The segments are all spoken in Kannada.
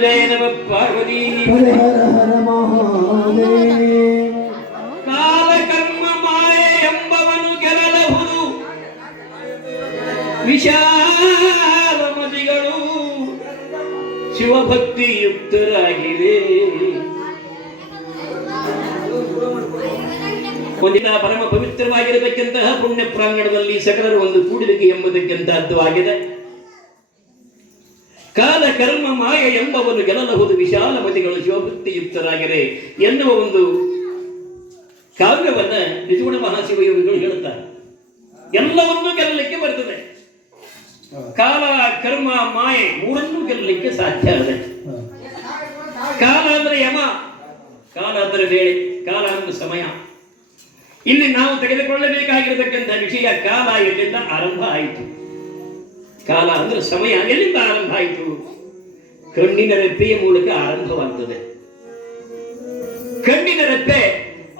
ಸಾಂಬಜಯ ನಮ ಪಾರ್ವತಿ. ಹರ ಹರ ಮಹಾದೇವ ಕಾಲ ಕರ್ಮ ಮಾಯೆ ಎಂಬವನು ಗೆಲ್ಲಬಹುದು ವಿಶಾಲ ಮತಿಗಳು ಶಿವಭಕ್ತಿ ಯುಕ್ತರಾಗಿವೆ ಒಂದಿನ ಪರಮ ಪವಿತ್ರವಾಗಿರಬೇಕೆಂತಹ ಪುಣ್ಯ ಪ್ರಾಂಗಣದಲ್ಲಿ ಸಕಲರು ಒಂದು ಕೂಡಲಿಕೆ ಎಂಬುದಕ್ಕಿಂತಹದ್ದು ಆಗಿದೆ ಕಾಲ ಕರ್ಮ ಮಾಯ ಎಂಬವನು ಗೆಲ್ಲಬಹುದು. ವಿಶಾಲ ಮತಿಗಳು ಶಿವಭಕ್ತಿ ಯುಕ್ತರಾಗಿರೆ ಎನ್ನುವ ಒಂದು ಕಾವ್ಯವನ್ನ ನಿಜಗುಣ ಮಹಾಶಿವಯೋಗಿಗಳು ಹೇಳುತ್ತಾರೆ. ಎಲ್ಲವನ್ನೂ ಗೆಲ್ಲಲಿಕ್ಕೆ ಬರ್ತದೆ. ಕಾಲ ಕರ್ಮ ಮಾಯೆ ಮೂರನ್ನೂ ಗೆಲ್ಲಲಿಕ್ಕೆ ಸಾಧ್ಯ ಇದೆ ಕಾಲ ಅಂದ್ರೆ ಯಮ, ಕಾಲ ಅಂದ್ರೆ ವೇಳೆ, ಕಾಲ ಅಂದ್ರೆ ಸಮಯ. ಇಲ್ಲಿ ನಾವು ತೆಗೆದುಕೊಳ್ಳಬೇಕಾಗಿರತಕ್ಕಂಥ ವಿಷಯ ಕಾಲ ಎಲ್ಲಿಂದ ಆರಂಭ ಆಯಿತು. ಕಾಲ ಅಂದ್ರೆ ಸಮಯ ಎಲ್ಲಿಂದ ಆರಂಭ ಆಯಿತು? ಕಣ್ಣಿನ ರೆಪ್ಪೆಯ ಮೂಲಕ ಆರಂಭವಾಗ್ತದೆ ಕಣ್ಣಿನ ರೆಪ್ಪೆ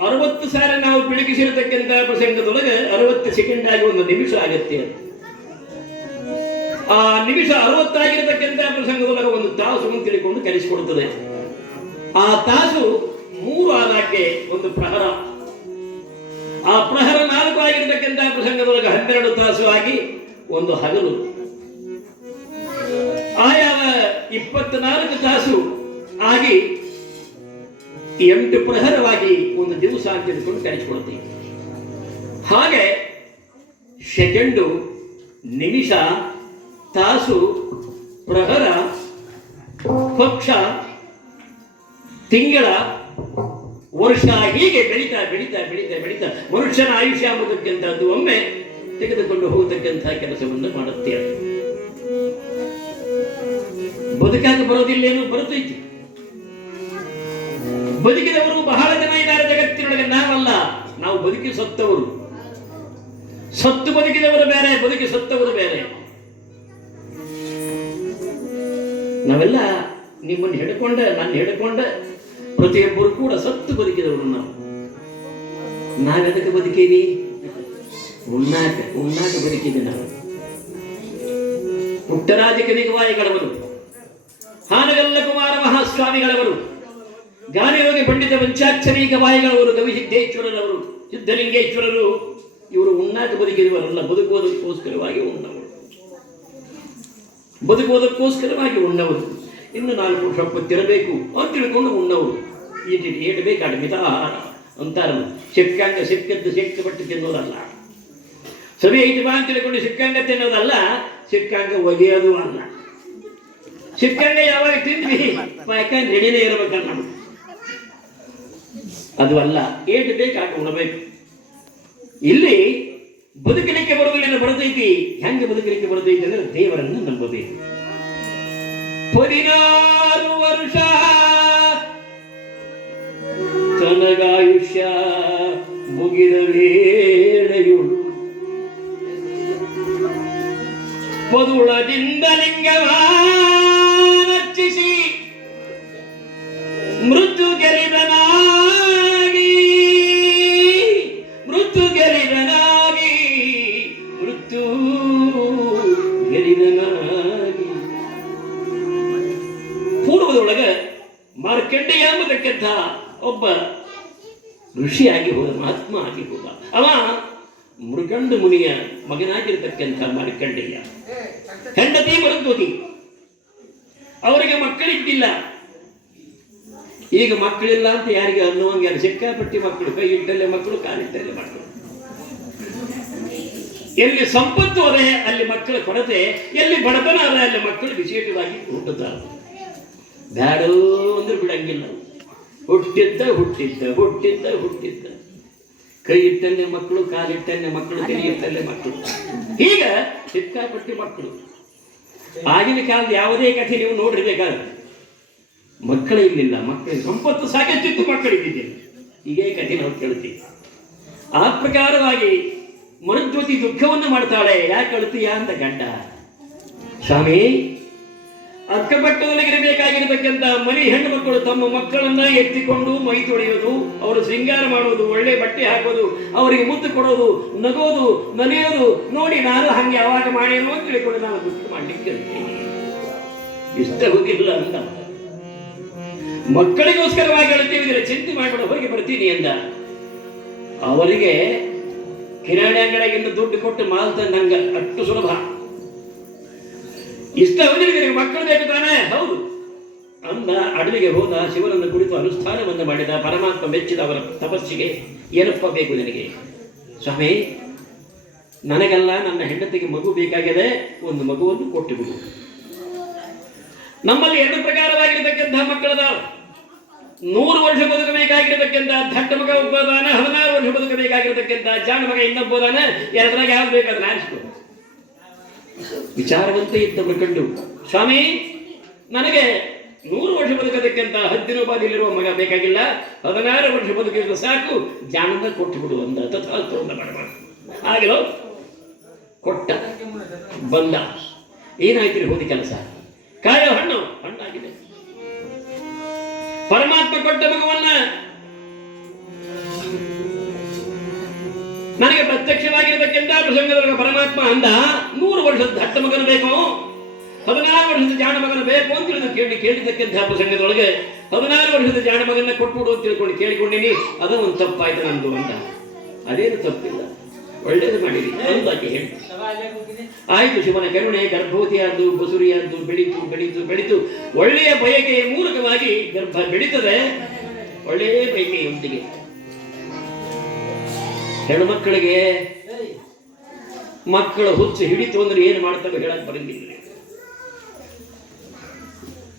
ಅರವತ್ತು ಸಾವಿರ ನಾವು ಬೆಳಗಿಸಿರತಕ್ಕಂಥ ಪ್ರಸಂಗದೊಳಗೆ ಅರವತ್ತು ಸೆಕೆಂಡ್ ಆಗಿ ಒಂದು ನಿಮಿಷ ಆಗತ್ತೆ. ಆ ನಿಮಿಷ ಅರವತ್ತಾಗಿರತಕ್ಕಂಥ ಪ್ರಸಂಗದೊಳಗೆ ಒಂದು ತಾಸು ಅಂತ ತಿಳ್ಕೊಂಡು ಕಲಿಸಿಕೊಡುತ್ತದೆ ಆ ತಾಸು ಮೂರು ಆದಾಕೆ ಒಂದು ಪ್ರಹರ. ಆ ಪ್ರಹರ ನಾಲ್ಕು ಆಗಿರತಕ್ಕಂಥ ಪ್ರಸಂಗದೊಳಗೆ ಹನ್ನೆರಡು ತಾಸು ಆಗಿ ಒಂದು ಹಗಲು. ಇಪ್ಪತ್ನಾಲ್ಕು ತಾಸು ಆಗಿ ಎಂಟು ಪ್ರಹರವಾಗಿ ಒಂದು ದಿವಸ ಅಂತ ತಿಳ್ಕೊಂಡು ಹಾಗೆ ಸೆಕೆಂಡು, ನಿಮಿಷ, ತಾಸು, ಪ್ರಹರ, ಪಕ್ಷ, ತಿಂಗಳ, ವರ್ಷ ಹೀಗೆ ಬೆಳೀತಾ ಬೆಳೀತಾ ಬೆಳೀತಾ ಬೆಳೀತಾ ಮನುಷ್ಯನ ಆಯುಷ್ಯ ಎಂಬುದಕ್ಕಿಂತದ್ದು ಒಮ್ಮೆ ತೆಗೆದುಕೊಂಡು ಹೋಗತಕ್ಕಂತಹ ಕೆಲಸವನ್ನು ಮಾಡುತ್ತೇವೆ. ಬದುಕಾಗ ಬರೋದಿಲ್ಲೇನು ಬರುತ್ತೈತಿ. ಬದುಕಿದವರು ಬಹಳ ಜನ ಇದ್ದಾರೆ ಜಗತ್ತಿನೊಳಗೆ. ನಾವಲ್ಲ, ನಾವು ಬದುಕಿ ಸತ್ತವರು. ಸತ್ತು ಬದುಕಿದವರು ಬೇರೆ, ಬದುಕಿ ಸತ್ತವರು ಬೇರೆ. ನಾವೆಲ್ಲ ನಿಮ್ಮನ್ನು ಹಿಡ್ಕೊಂಡ, ನನ್ನ ಹಿಡ್ಕೊಂಡ ಪ್ರತಿಯೊಬ್ಬರು ಕೂಡ ಸತ್ತು ಬದುಕಿದವರು ನಾವು. ನಾವೆದಕ್ಕೆ ಬದುಕೀವಿ? ಉಣ್ಣಾಕ ಉಣ್ಣಾಕ ಬದುಕಿದೆ ನಾವು. ಪುಟ್ಟರಾಜ ಕವಿಗವಾಯಿಗಳವರು ಹಾನಗಲ್ಲ ಕುಮಾರ ಮಹಾಸ್ವಾಮಿಗಳವರು, ಗಾನಯೋಗಿ ಪಂಡಿತ ಪಂಚಾಕ್ಷರಿ ಗವಾಯಿಗಳವರು ಕವಿ ಸಿದ್ದೇಶ್ವರರವರು ಸಿದ್ಧಲಿಂಗೇಶ್ವರರು, ಇವರು ಉನ್ನಾತ ಬದುಕಿರುವರಲ್ಲ ಬದುಕುವುದಕ್ಕೋಸ್ಕರವಾಗಿ ಉಣ್ಣವರು. ಬದುಕುವುದಕ್ಕೋಸ್ಕರವಾಗಿ ಉಣ್ಣವರು. ಇನ್ನು ನಾಲ್ಕು ತಿರಬೇಕು ಅಂತ ತಿಳ್ಕೊಂಡು ಉಣ್ಣವರು. ಈಟಿಟಿ ಏಟು ಬೇಕಾಡ ಮಿತ ಅಂತಾರ ಅಂತಾರಲ್ಲ, ಸಿಕ್ಕಂಗ ಸಿಕ್ಕದ್ದು ಸಿಕ್ಕ ಪಟ್ಟು ತಿನ್ನೋದಲ್ಲ. ಸರಿ ಐದು ಬಾ ಅಂತ ತಿಳ್ಕೊಂಡು ಸಿಕ್ಕಂಗ ತಿನ್ನೋದಲ್ಲ, ಸಿಕ್ಕಂಗ ಒಗೆಯೋದು ಅಲ್ಲ. ಸಿಕ್ಕಂಗ ಯಾವಾಗ ತಿಂದ್ವಿ ಯಾಕಂದ್ರೆ ರೆಡಿನೇ ಇರ್ಬೇಕಲ್ಲ ನಮ್ಗೆ ಅದು ಅಲ್ಲ ಏಟು ಬೇಕಾಗ ಉಣಬೇಕು ಇಲ್ಲಿ ಬದುಕಲಿಕ್ಕೆ ಬರುವುದಿಲ್ಲ ಬರ್ತೈತಿ ಹೆಂಗೆ ಬದುಕಲಿಕ್ಕೆ ಬರ್ತೈತಿ ಅಂದ್ರೆ ದೇವರನ್ನು ನಂಬಬೇಕು ಪದಿನಾರು ವರ್ಷ ತನಗಾಯುಷ್ಯ ಮುಗಿದ ವೇಳೆಯುಳು ಪದುಳದಿಂದ ಲಿಂಗವಾರ್ಚಿಸಿ ಮಗನಾಗಿರ್ತಕ್ಕಂಥ ಮಾಡಿಕೊಂಡಿಲ್ಲ ಹೆಂಡತಿ ಮರುದ್ವತಿ ಅವರಿಗೆ ಮಕ್ಕಳಿದ್ದಿಲ್ಲ. ಈಗ ಮಕ್ಕಳಿಲ್ಲ ಅಂತ ಯಾರಿಗೆ ಅನ್ನುವಂಗೆ ಸಿಕ್ಕಾಪಟ್ಟಿ ಮಕ್ಕಳು ಕೈ ಇಟ್ಟಲ್ಲೇ ಮಕ್ಕಳು ಕಾಲಿಟ್ಟಲ್ಲೇ ಮಕ್ಕಳು. ಎಲ್ಲಿ ಸಂಪತ್ತು ಅದೇ ಅಲ್ಲಿ ಮಕ್ಕಳ ಕೊರತೆ ಎಲ್ಲಿ ಬಡತನ ಅದ ಅಲ್ಲಿ ಮಕ್ಕಳು ವಿಶೇಷವಾಗಿ ಹುಟ್ಟುತ್ತಾರೆ ಬ್ಯಾಡೋ ಅಂದ್ರೆ ಬಿಡಂಗಿಲ್ಲ. ಹುಟ್ಟಿದ್ದ ಹುಟ್ಟಿದ್ದ ಹುಟ್ಟಿದ್ದ ಹುಟ್ಟಿದ್ದ. ಕೈ ಇಟ್ಟಲ್ಲೇ ಮಕ್ಕಳು ಕಾಲಿಟ್ಟಲ್ಲೇ ಮಕ್ಕಳು ಕೈ ಇಟ್ಟಲ್ಲೇ ಮಕ್ಕಳು. ಈಗ ಸಿಕ್ಕಾಪಟ್ಟಿ ಮಕ್ಕಳು. ಆಗಿನ ಕಾಲದ ಯಾವುದೇ ಕಥೆ ನೀವು ನೋಡಿರ್ಬೇಕಾದ್ರೆ, ಮಕ್ಕಳು ಇರಲಿಲ್ಲ ಮಕ್ಕಳಿಗೆ ಸಂಪತ್ತು ಸಾಕಷ್ಟಿತ್ತು ಮಕ್ಕಳಿದ್ದಿದೆ ಈಗೇ ಕಥೆ ನಾವು ಕೇಳ್ತೀವಿ ಆ ಪ್ರಕಾರವಾಗಿ ಮರುಜ್ಯೋತಿ ದುಃಖವನ್ನು ಮಾಡ್ತಾಳೆ. ಯಾಕೆ ಅಳ್ತೀಯ ಅಂತ ಗಂಡ ಸ್ವಾಮಿ ಅಕ್ಕಪಕ್ಕದೊಳಗಿರಬೇಕಾಗಿರತಕ್ಕಂಥ ಮರಿ ಹೆಣ್ಣು ಮಕ್ಕಳು ತಮ್ಮ ಮಕ್ಕಳನ್ನ ಎತ್ತಿಕೊಂಡು ಮೈ ತೊಳೆಯೋದು, ಅವರು ಶೃಂಗಾರ ಮಾಡೋದು, ಒಳ್ಳೆ ಬಟ್ಟೆ ಹಾಕೋದು, ಅವರಿಗೆ ಮುದ್ದು ಕೊಡೋದು, ನಗೋದು ನಲಿಯೋದು ನೋಡಿ ನಾನು ಹಂಗೆ ಅವಾಗ ಮಾಡೇನು ಅಂತ ತಿಳ್ಕೊಂಡು ನಾನು ದುಃಖ ಮಾಡ್ಲಿಕ್ಕೆ. ಇಷ್ಟ ಹೋಗಿಲ್ಲ ಅಂತ. ಮಕ್ಕಳಿಗೋಸ್ಕರವಾಗಿ ಹೇಳ್ತೀವಿ ಚಿಂತೆ ಮಾಡ್ಬೇಡ, ಹೋಗಿ ಬರ್ತೀನಿ ಅಂದ ಅವರಿಗೆ ಕಿರಾಣಿ ಅಂಗಡಿಯಾಗಿಂದ ದುಡ್ಡು ಕೊಟ್ಟು ಮಾಲ್ ತಂದಂಗ ಅಷ್ಟು ಸುಲಭ. ಇಷ್ಟ ಅವನಿಗೆ ಮಕ್ಕಳು ಬೇಕು ತಾನೇ? ಹೌದು. ಅಂದ ಅಡವಿಗೆ ಹೋದ ಶಿವನನ್ನು ಕುರಿತು ಅನುಷ್ಠಾನವನ್ನು ಮಾಡಿದ ಪರಮಾತ್ಮ ಮೆಚ್ಚಿದ ಅವರ ತಪಸ್ಸಿಗೆ ಏನಪ್ಪ ಬೇಕು ನಿನಗೆ? ಸ್ವಾಮಿ, ನನಗೆಲ್ಲ ನನ್ನ ಹೆಂಡತಿಗೆ ಮಗು ಬೇಕಾಗಿದೆ, ಒಂದು ಮಗುವನ್ನು ಕೊಟ್ಟು ಬಿಡು ನಮ್ಮಲ್ಲಿ ಎರಡು ಪ್ರಕಾರವಾಗಿರತಕ್ಕಂತಹ ಮಕ್ಕಳದ. ನೂರು ವರ್ಷ ಬದುಕಬೇಕಾಗಿರತಕ್ಕಂಥ ದಟ್ಟ ಮಗ ಒಬ್ಬದಾನ, ಹದಿನಾರು ವರ್ಷ ಬದುಕಬೇಕಾಗಿರತಕ್ಕಂಥ ಜಾಣ ಮಗ ಇನ್ನೊಬ್ಬದಾನ, ಎರಡರಾಗ ಯಾವ್ದು ಬೇಕಾದ್ರೆ ಆರಿಸ್ಕೊ ವಿಚಾರವಂತೆ ಇದ್ದವರು ಕಂಡು, ಸ್ವಾಮಿ, ನನಗೆ ನೂರು ವರ್ಷ ಬದುಕದಕ್ಕಿಂತ ಹದ್ದಿನ ಬಾದಿಲಿರುವ ಮಗ ಬೇಕಾಗಿಲ್ಲ. ಹದಿನಾರು ವರ್ಷ ಬದುಕಿದ್ರೆ ಸಾಕು. ಜಾಣದ ಕೊಟ್ಟು ಬಿಡು ಅಂದ. ಮಾಡಬಾರ್ದು ಆಗಲೋ ಕೊಟ್ಟ, ಬಂದ. ಏನಾಯ್ತು ಹೋದ ಕೆಲಸ? ಕಾಯೋ ಹಣ್ಣು, ಹಣ್ಣಾಗಿದೆ. ಪರಮಾತ್ಮ ಕೊಟ್ಟ ಮಗುವನ್ನ ಪ್ರಸಂಗದೊಳಗೆ ಪರಮಾತ್ಮ ಅಂದ, ನೂರು ವರ್ಷದ ದಟ್ಟ ಮಗನ ಬೇಕು? ಹದಿನಾರು ವರ್ಷದ ಜಾಣ ಮಗನ ಬೇಕು ಅಂತ ತಿಳಿದು ಕೇಳಿ, ಕೇಳಿದ್ದಕ್ಕಿಂತ ಪ್ರಸಂಗದೊಳಗೆ ಹದಿನಾರು ವರ್ಷದ ಜಾಣ ಮಗನ ಕೊಟ್ಬಿಡು ಅಂತ ತಿಳ್ಕೊಂಡು ಕೇಳಿಕೊಂಡಿನಿ, ಅದು ಒಂದು ತಪ್ಪಾಯ್ತು ನಂದು ಅಂತ. ಅದೇನು ತಪ್ಪಿಲ್ಲ. ಒಳ್ಳೇದು ಮಾಡಿರಿ ಅಂತ ಹೇಳಿ. ಆಯಿತು ಶಿವನ ಕರುಣೆ, ಗರ್ಭವತಿಯಾದ್ದು, ಬಸುರಿಯಾದ್ದು, ಬೆಳೀತು ಬೆಳೀತು ಬೆಳೀತು. ಒಳ್ಳೆಯ ಬಯಕೆಯ ಮೂಲಕವಾಗಿ ಗರ್ಭ ಬೆಳೀತದೆ. ಒಳ್ಳೆಯ ಬಯಕೆಯೊಂದಿಗೆ. ಹೆಣ್ಮಕ್ಕಳಿಗೆ ಮಕ್ಕಳ ಹುಚ್ಚು ಹಿಡಿತು ಅಂದ್ರೆ ಏನು ಮಾಡ್ತವೆ ಹೇಳಕ್ ಬರಂಗಿಲ್ಲ.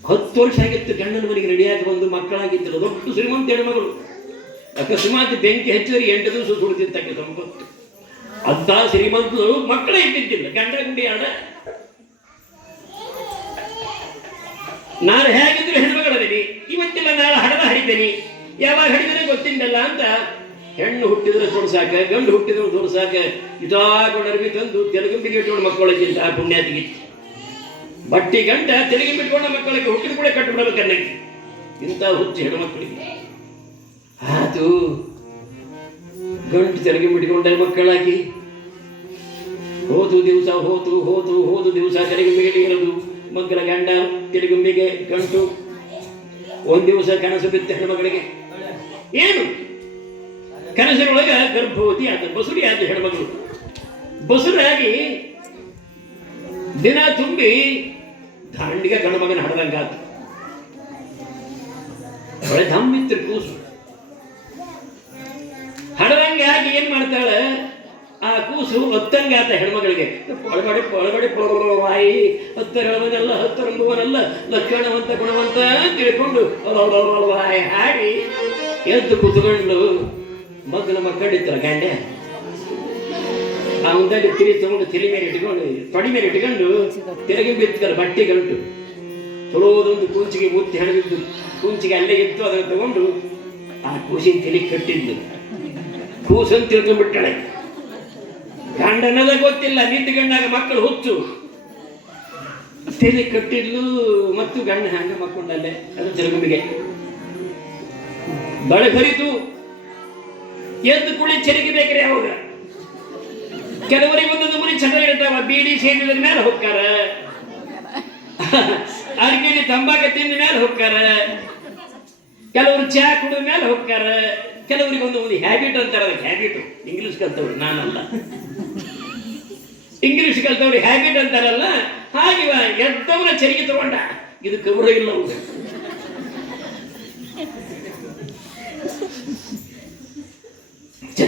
ಹತ್ತು ವರ್ಷ ಆಗಿತ್ತು ಗಂಡನ ಮನೆಗೆ ರೆಡಿಯಾಗಿ ಬಂದು ಮಕ್ಕಳಾಗಿದ್ದರು. ದೊಡ್ಡ ಶ್ರೀಮಂತ ಹೆಣ್ಮಗಳು ಅಕಸ್ಮಾತ್ ಬೆಂಕಿ ಹಚ್ಚಿದ್ರೆ ಎಂಟು ದಿವಸ ಸುಡ್ತಿರ್ತಕ್ಕೆ ಸಂಪತ್ತು ಅಂತ ಶ್ರೀಮಂತರು ಮಕ್ಕಳೇ ಇಟ್ಟಿದ್ದಿಲ್ಲ ಗಂಡ ಗುಂಡಿ ಆಡ ನಾನು ಹೇಗಿದ್ರು ಹೆಣ್ಮಗಳದೀನಿ ಇವತ್ತಿಲ್ಲ, ನಾಳೆ ಹಡದ ಹರಿತೇನೆ. ಯಾವಾಗ ಹಡಿದರೆ ಗೊತ್ತಿಲ್ಲ ಅಂತ ಹೆಣ್ಣು ಹುಟ್ಟಿದ್ರೆ ಸಾಕ, ಗಂಡು ಹುಟ್ಟಿದ್ರೆ ಇದಾಗೋಣ ಅರ್ಬಿ ತಂದು ತೆಲುಗುಂಬಿಗೆ ಇಟ್ಕೊಂಡು ಪುಣ್ಯ ಪುಣ್ಯಾತಿಗೆ ಬಟ್ಟಿ ಗಂಡ ತೆಲುಗು ಬಿಟ್ಕೊಂಡ ಮಕ್ಕಳಿಗೆ ಹುಟ್ಟಿದ ಕೂಡ ಕಟ್ಟು ಅನ್ನಕ್ಕೆ ಇಂಥ ಹುಚ್ಚು ಮಕ್ಕಳಿಗೆ ಆತು, ಗಂಟು ತೆಲುಗು ಬಿಟ್ಕೊಂಡ ಮಕ್ಕಳಾಗಿ. ಹೋದು ದಿವಸ ಹೋತು ಹೋತು ಹೋತು ದಿವಸ ತೆಲಿಗುಂಬಿಗೆ ಇರೋದು ಮಕ್ಕಳ ಗಂಡ ತೆಲುಗುಂಬಿಗೆ ಗಂಟು. ಒಂದು ದಿವಸ ಕನಸು ಬಿತ್ತ ಹೆಣ್ಮಗಳಿಗೆ. ಏನು? ಕನಸಿನೊಳಗ ಗರ್ಭವತಿ ಆದ ಬಸುರಿ ಆದ ಹೆಣ್ಮಗಳು. ಬಸುರಾಗಿ ದಿನ ತುಂಬಿ ದಾಂಡಿಗೆ ಗಣಮಗನ ಹಡದಂಗಾತು ಒಳ್ಳೆ ಧಮ್ಮಿತ್ತು ಕೂಸು. ಹಡದಂಗೆ ಆಗಿ ಏನ್ ಮಾಡ್ತಾಳೆ? ಆ ಕೂಸು ಒತ್ತಂಗಾತ ಹೆಣ್ಮಗಳಿಗೆ. ಒಳಗಡೆ ಒಳಗಡೆ ವಾಯಿ ಹತ್ತರಳವನಲ್ಲ ಹತ್ತರಂಬುವನಲ್ಲ ಲಕ್ಷಣವಂತ ಗುಣವಂತ ತಿಳ್ಕೊಂಡು ಹಾಡಿ ಎದ್ದು ಕುತ್ಕೊಂಡು ಮಗನ ಮಕ್ಕಳಿತ್ತಲ್ಲ ಆ ಅವನಲ್ಲಿ ತಿರಿ ತಗೊಂಡು ತಿರಿ ಮೇಲೆ ಇಟ್ಕೊಂಡು, ತೊಡಿ ಮೇಲೆ ಇಟ್ಕೊಂಡು ತಿರುಗಿ ಬಿತ್ತಲ್ಲ ಬಟ್ಟೆ ಗಂಟು ತೊಳೋದೊಂದು ಕೂಂಚಿಗೆ ಮುತ್ತಿ ಹಣದಿದ್ದು ಕೂಂಚಿಗೆ ಅಲ್ಲೇ ಇತ್ತು ಅದನ್ನು ತಗೊಂಡು ಆ ಕೂಸಿನ ತಲೆ ಕಟ್ಟಿದ್ದು ಕೂಸನ್ ತಿಳ್ಕೊಂಡ್ಬಿಟ್ಟಾಳೆ. ಗಂಡನದ ಗೊತ್ತಿಲ್ಲ ನಿಂತ್ಕೊಂಡಾಗ ಮಕ್ಕಳು ಹುಚ್ಚು. ತಲೆ ಕಟ್ಟಿದ್ಲು ಮತ್ತು ಗಂಡ ಹಂಗ ಮಕ್ಕೊಂಡಲ್ಲೇ, ಅದು ತಿರುಗುಂಬಿಗೆ ಬಳಗರಿತು ಎದ್ದು ಕುಳಿ ಚೆರಿಗೆ ಬೇಕ್ರಿ ಅವಾಗ ಕೆಲವರಿಗೆ ಒಂದೊಂದು ಮುನಿ ಚಂದ ಇರ್ತಾವ, ಬೀಡಿ ಸೇರಿದ ಮೇಲೆ ಹೋಗ್ತಾರ ಅಡಿಕೆಗೆ ತಂಬಾಕ ತಿಂದ ಮೇಲೆ ಹೋಗ್ತಾರ ಕೆಲವರು ಚಾ ಕುಡಿದ ಮೇಲೆ ಹೋಗ್ತಾರ ಕೆಲವರಿಗೆ ಒಂದು ಒಂದು ಹ್ಯಾಬಿಟ್ ಅಂತಾರ, ಅದಕ್ಕೆ ಹ್ಯಾಬಿಟ್ ಇಂಗ್ಲಿಷ್ ಕಲ್ತವ್ರು, ನಾನಲ್ಲ. ಇಂಗ್ಲಿಷ್ ಕಲ್ತವ್ರು ಹ್ಯಾಬಿಟ್ ಅಂತಾರಲ್ಲ, ಹಾಗೆ ಎದ್ದವನ ಚರಿಗೆ ತಗೊಂಡ. ಇದು ಕಬರ ಇಲ್ಲ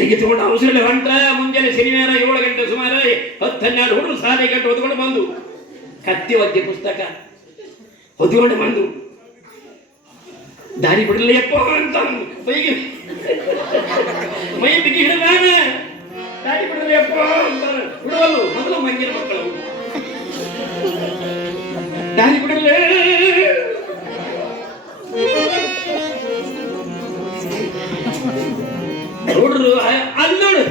ಚರಿಗೆ ತಗೊಂಡು ಔಷಧಿ ಹೊಂಟ ಮುಂಜಾನೆ ಶನಿವಾರ ಏಳು ಗಂಟೆ ಸುಮಾರು ಹತ್ತು ಹನ್ನೆರಡು ಹುಡುಗರು ಸಾಲೆ ಗಂಟೆ ಹೊತ್ಕೊಂಡು ಬಂದು, ಕತ್ತಿ ಒದ್ದೆ ಪುಸ್ತಕ ಹೊದ್ಕೊಂಡು ಬಂದು, ದಾರಿ ಬಿಡಲಿಯಪ್ಪ ಅಂತ ಮೈಗೆ ಮೈ ಬಿಗಿ ಹಿಡಿದಾನ ದಾರಿ ಬಿಡಲಿಯಪ್ಪ ಅಂತ ಬಿಡೋದು ಮೊದಲು ಮಂಗಿನ ಮಕ್ಕಳು. ದಾರಿ ಬಿಡಲೇ. ಅಲ್ಲೋಡು.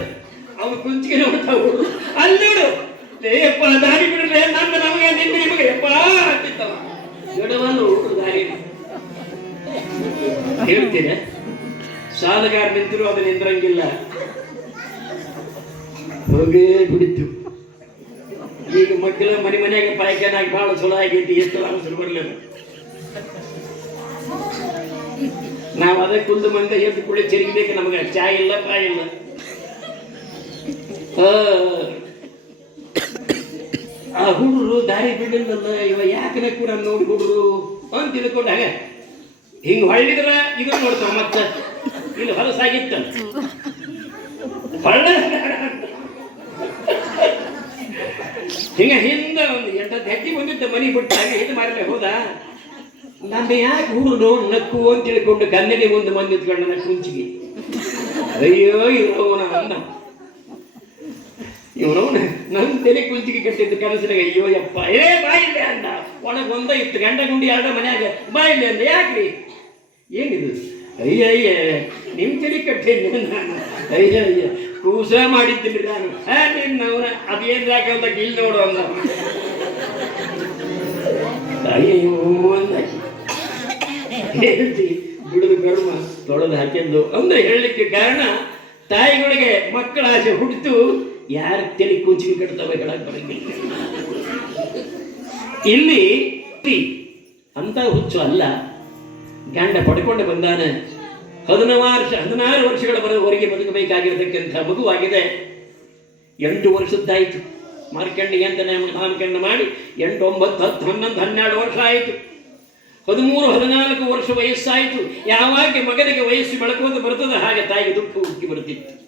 ಅವ್ನು ಕುಂಚಿಗೆ ನೋಡ್ತಾವು ಅಲ್ಲೋಡು. ಲೇಪ್ಪ ದಾರಿ ಬಿಡ್ರೆ ನಂದು ನಮಗೆ, ನಿನ್ನ ನಿಮಗೆ. ಯಪ್ಪ, ಅಂತಿತ್ತವ. ಗಡವನ್ನು ದಾರಿ. ಹೇಳ್ತೀನಿ. ಸಾಲಗಾರ ನಿಂತಿರು, ಅದು ನಿಂದ್ರಂಗಿಲ್ಲ. ಹೋಗೇ ಬಿಡಿತು ಈಗ ಮಕ್ಕಳ ಮನೆ ಮನೆಯಾಗ ಪಾಯ್ಕನಾಗಿ ಭಾಳ ಚಲೋ ಆಗೈತಿ, ಎಷ್ಟು ಅವಸರ ಬರಲಿಲ್ಲ. ನಾವು ಅದಕ್ಕೆ ಕುಂದು ಮಂದ ಎದ್ದು ಕುಳಿ ಚೆರಿಗಬೇಕು ನಮಗೆ. ಚಾ ಇಲ್ಲ ಪಾ ಇಲ್ಲ. ಆ, ಹುಡುಗರು ದಾರಿ ಬಿಡಲಿಲ್ಲ ಇವ ಯಾಕನೆ ಕೂಡ ನೋಡಿ ಹುಡುಗರು ಅಂತ ತಿಳ್ಕೊಂಡಾಗ ಹಿಂಗೆ. ಹೊಳ್ಳಿದ್ರ ಇದು ನೋಡ್ತಾವ ಮತ್ತ. ಇಲ್ಲಿ ಹೊಲಸಾಗಿತ್ತ ಹೊಳ್ಳ. ಹಿಂಗ ಹಿಂದ ಒಂದು ಎಂಟತ್ತು ಹೆಜ್ಜೆ ಬಂದಿದ್ದ ಮನಿ ಬಿಟ್ಟಾಗ ಇದು ಮಾಡಲೇ ಹೋದ? ನಮ್ಮ ಯಾಕೆ ಹುಡುಗರು ನಕ್ಕು ಅಂತ ತಿಳ್ಕೊಂಡು ಕನ್ನಡಿ ಒಂದು ಮಂದಿ ನನ್ನ ಕುಂಚಿಗೆ. ಅಯ್ಯೋ ಇವನವನ ಅನ್ನ ಇವನವನ ನನ್ನ ತಲೆ ಕುಂಚಿಗೆ ಕಟ್ಟಿದ್ದು ಕನಸಿನಾಗ, ಅಯ್ಯೋ, ಯಪ್ಪ. ಏ ಬಾಯಿಲ್ಲೆ ಅಂದ ಒಳಗೆ ಒಂದ ಇತ್ತು, ಗಂಡ ಗುಂಡಿ ಎರಡ ಮನ್ಯಾಗ. ಬಾಯಿಲ್ಲೆ ಅಂದ. ಯಾಕ್ರಿ? ಏನಿದು? ಅಯ್ಯ ಅಯ್ಯ ನಿಮ್ಮ ತಲೆ ಕಟ್ಟೇನಿ ನಾನು. ಅಯ್ಯ ಅಯ್ಯ. ಕೂಸ ಮಾಡಿದ್ದೀನಿ ನಾನು. ಹಾ ನಿನ್ನವನ ಅದೇನ್ ಯಾಕೆ ಅಂತ ಇಲ್ಲಿ ನೋಡು ಅಂದ. ಅಯ್ಯೋ ಅಂದಾಕಿ ಹೇಳ್ತಿ, ಬಿಡುದು ಕರ್ಮ. ತೊಳೆದು ಹಾಕಿದ್ದು ಅಂದ್ರೆ ಹೇಳಲಿಕ್ಕೆ ಕಾರಣ, ತಾಯಿಗಳಿಗೆ ಮಕ್ಕಳ ಆಸೆ ಹುಟ್ಟಿತು. ಯಾರು ತಲೆ ಕುಂಚಿಗೆ ಕಟ್ತವೆ ಹೇಳಕ್ ಬರಂಗಿಲ್ಲ. ಇಲ್ಲಿ ಅಂತ ಹುಚ್ಚು ಅಲ್ಲ. ಗಂಡ ಪಡ್ಕೊಂಡು ಬಂದಾನೆ. ಹದಿನಾರು ವರ್ಷ, ಹದಿನಾರು ವರ್ಷಗಳವರೆಗೆ ಬದುಕಬೇಕಾಗಿರತಕ್ಕಂಥ ಮಗುವಾಗಿದೆ ಎಂಟು ವರ್ಷದ್ದಾಯಿತು. ಮಾರ್ಕಂಡಿಗೆ ಅಂತ ನಾಮ- ನಾಮಕರಣ ಮಾಡಿ ಎಂಟು ಒಂಬತ್ತು ಹತ್ತು, ಹನ್ನೊಂದು, ಹನ್ನೆರಡು ವರ್ಷ ಆಯಿತು. ಹದಿಮೂರು ಹದಿನಾಲ್ಕು ವರ್ಷ ವಯಸ್ಸಾಯಿತು. ಯಾವಾಗ ಮಗನಿಗೆ ವಯಸ್ಸು ಬೆಳಕೋದು ಬರ್ತದೆ ಹಾಗೆ ತಾಯಿಗೆ ದುಃಖ ಉಕ್ಕಿ ಬರುತ್ತಿತ್ತು.